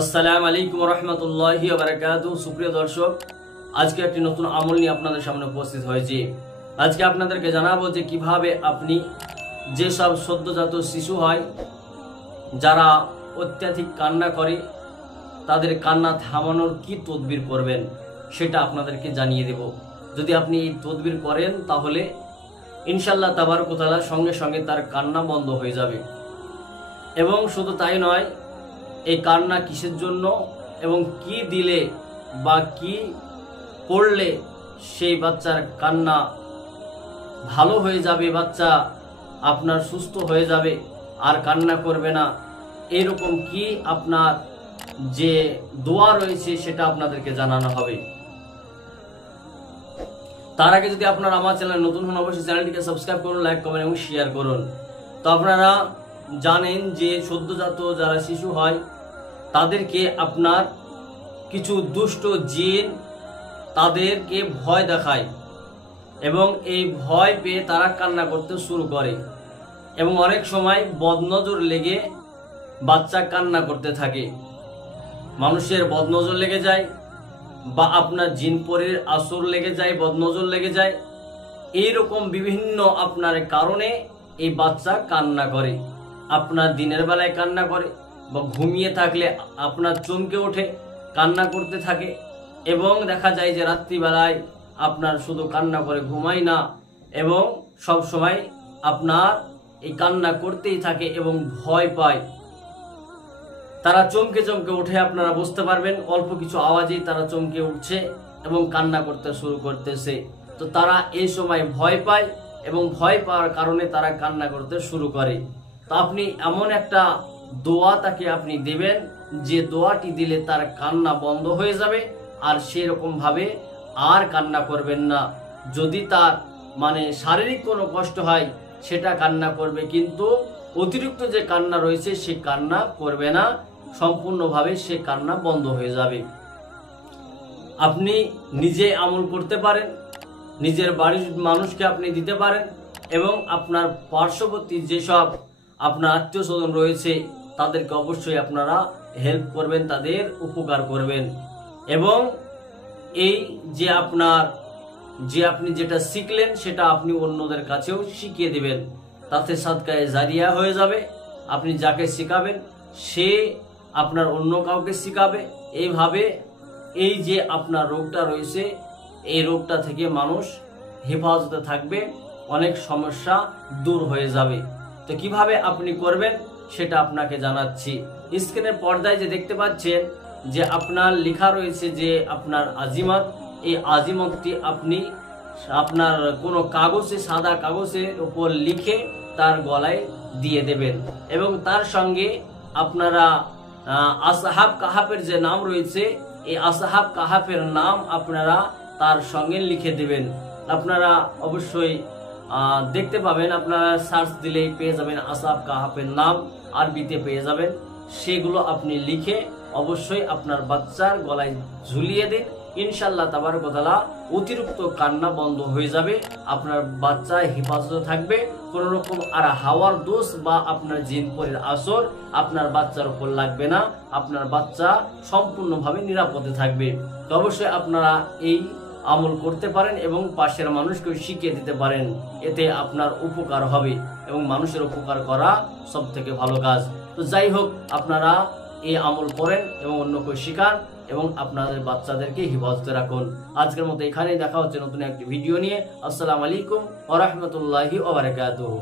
আসসালামু আলাইকুম রহমতুল্লাহি ওয়া বারাকাতুহু। সুপ্রিয় দর্শক, আজকে একটি নতুন আমল নিয়ে আপনাদের সামনে উপস্থিত হয়েছি। আজকে আপনাদেরকে জানাবো যে কিভাবে আপনি যেসব সদ্যজাত শিশু হয় যারা অত্যাধিক কান্না করে তাদের কান্না থামানোর কি তদবির করবেন সেটা আপনাদেরকে জানিয়ে দেব। যদি আপনি এই তদবির করেন তাহলে ইনশাআল্লাহ তাবারক ওয়া তাআলা সঙ্গে সঙ্গে তার কান্না বন্ধ হয়ে যাবে। এবং শুধু তাই নয়, এই কান্না কিসের জন্য এবং কি দিলে বা কি করলে সেই বাচ্চার কান্না ভালো হয়ে যাবে, বাচ্চা আপনার সুস্থ হয়ে যাবে আর কান্না করবে না, এরকম কি আপনার যে দোয়া রয়েছে সেটা আপনাদেরকে জানানো হবে। তার আগে যদি আপনারা আমার চ্যানেল নতুন হন অবশ্যই চ্যানেলটিকে সাবস্ক্রাইব করুন, লাইক কমেন্ট এবং শেয়ার করুন। তো আপনারা জানেন যে সদ্যজাত যারা শিশু হয় তাদেরকে আপনার কিছু দুষ্ট জিন তাদেরকে ভয় দেখায় এবং এই ভয় পেয়ে তারা কান্না করতে শুরু করে এবং অনেক সময় বদনজর লেগে বাচ্চা কান্না করতে থাকে। মানুষের বদনজর লেগে যায় বা আপনার জিন পরীর আসর লেগে যায়, বদনজর লেগে যায়, এইরকম বিভিন্ন আপনার কারণে এই বাচ্চা কান্না করে। আপনার দিনের বেলায় কান্না করে বা ঘুমিয়ে থাকলে আপনার চমকে ওঠে, কান্না করতে থাকে এবং দেখা যায় যে রাত্রিবেলায় আপনার শুধু কান্না করে, ঘুমায় না এবং সব সময় আপনার এই কান্না করতেই থাকে এবং ভয় পায়। তারা চমকে চমকে উঠে, আপনারা বুঝতে পারবেন অল্প কিছু আওয়াজেই তারা চমকে উঠছে এবং কান্না করতে শুরু করতেছে। তো তারা এই সময় ভয় পায় এবং ভয় পাওয়ার কারণে তারা কান্না করতে শুরু করে। তো আপনি এমন একটা দোয়া তাকে আপনি দেবেন যে দোয়াটি দিলে তার কান্না বন্ধ হয়ে যাবে আর সেরকম ভাবে আর কান্না করবেন না। যদি তার শারীরিক কোনো কষ্ট হয় সেটা কান্না করবে, কিন্তু অতিরিক্ত যে কান্না রয়েছে সে কান্না করবে না, সম্পূর্ণভাবে সে কান্না বন্ধ হয়ে যাবে। আপনি নিজে আমল করতে পারেন, নিজের বাড়ির মানুষকে আপনি দিতে পারেন এবং আপনার পার্শ্ববর্তী যেসব আপনার আত্মীয় স্বজন রয়েছে তাদেরকে অবশ্যই আপনারা হেল্প করবেন, তাদের উপকার করবেন। এবং এই যে আপনি যেটা শিখলেন সেটা আপনি অন্যদের কাছেও শিখিয়ে দিবেন, তাতে সাদকায়ে জারিয়া হয়ে যাবে। আপনি যাকে শিখাবেন সে আপনার অন্য কাউকে শিখাবে। এইভাবে এই যে আপনার রোগটা রয়েছে এই রোগটা থেকে মানুষ হেফাজতে থাকবে, অনেক সমস্যা দূর হয়ে যাবে। তো কিভাবে আপনি করবেন সেটা আপনাকে জানাচ্ছি। স্ক্রিনের পর্দায় যে দেখতে পাচ্ছেন যে আপনার লেখা রয়েছে যে আপনার আজিমাত, এই আজিমাতটি আপনি আপনার কোনো কাগজে, সাদা কাগজের উপর লিখে তার গলায় দিয়ে দেবেন এবং তার সঙ্গে আপনারা আসহাব কাহাফের যে নাম রয়েছে এই আসহাব কাহাফের নাম আপনারা তার সঙ্গে লিখে দেবেন। আপনারা অবশ্যই দেখতে পাবেন, আপনারা সার্চ দিলেই পেয়ে যাবেন আসহাব কাহাফের নাম, আরবিতে পেয়ে যাবেন। সেগুলো আপনি লিখে অবশ্যই আপনার বাচ্চার গলায় ঝুলিয়ে দিন। ইনশাআল্লাহ তাবারক ওয়া তাআলা অতিরিক্ত কান্না বন্ধ হয়ে যাবে, আপনার বাচ্চা হেফাজতে থাকবে। কোন রকম আর হাওয়ার দোষ বা আপনার জিন পরীর আসর আপনার বাচ্চার উপর লাগবে না, আপনার বাচ্চা সম্পূর্ণভাবে নিরাপদে থাকবে। তো অবশ্যই আপনারা এই আমল করতে পারেন এবং পাশের মানুষকে শিখিয়ে দিতে পারেন, এতে আপনার উপকার হবে এবং মানুষের উপকার করা সব থেকে ভালো কাজ। তো যাই হোক, আপনারা এই আমল করেন এবং অন্যকে শিখান এবং আপনাদের বাচ্চাদেরকে হেফাজতে রাখুন। আজকের মতো এখানেই, দেখা হচ্ছে নতুন একটি ভিডিও নিয়ে। আসসালামু আলাইকুম ওয়া রাহমাতুল্লাহি ওয়া বারাকাতুহু।